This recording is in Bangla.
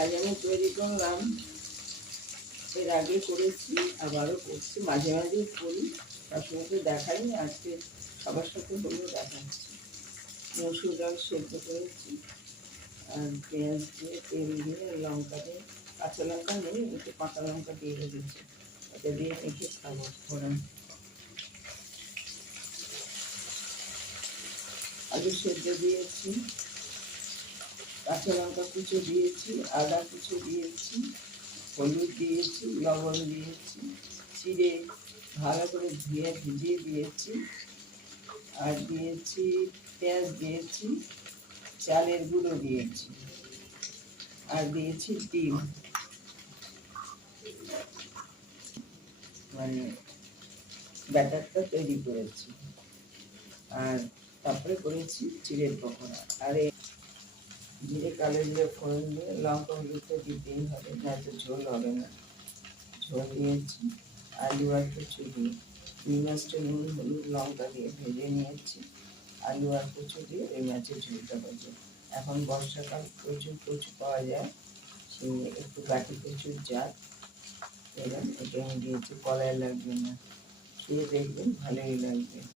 আজ আমি তৈরি করলাম, এর আগে করেছি, আবারও করছি, মাঝে মাঝেই করি, সবসময় তো দেখাইনি, আজকে সবার সাথে হলেও দেখাচ্ছি। মসুর ডাল সেদ্ধ করেছি, আর পেঁয়াজ দিয়ে তেল দিয়ে লঙ্কা দিয়ে, কাঁচা লঙ্কা নেই, একটু পাকা লঙ্কা দিয়ে রেখেছি, এটা দিয়ে মেখে খাবো ফোড়ন। আলু সেদ্ধ দিয়েছি, কাঁচা লঙ্কা কুচো দিয়েছি, আদা কুচো দিয়েছি, হলুদ দিয়েছি, লবণ দিয়েছি, চিড়ে ভালো করে ধুয়ে ভিজিয়ে দিয়েছি, আর দিয়েছি পেঁয়াজ দিয়েছি, চালের গুঁড়ো দিয়েছি, আর দিয়েছি ডিম, মানে ব্যাটারটা তৈরি করেছি। আর তারপরে করেছি চিড়ের পকোড়া। আর এই জিরে কালো জিরে ফোড়ন দিয়ে লঙ্কা হলুদটা দিতেই হবে, নয়তো ঝোল হবে না। ঝোল দিয়েছি, আলু আর কচু দিয়ে, রুই মাছটা নুন হলুদ লঙ্কা দিয়ে ভেজে নিয়েছি, আলু আর কচু দিয়ে ওই মাছের ঝোলটা ভেজে। এখন বর্ষাকাল প্রচুর কচু পাওয়া যায়, সেই একটু গাঠি কচুর জাত, এবার এটা আমি দিয়েছি, কলাই লাগবে না, খেয়ে দেখবেন ভালোই লাগবে।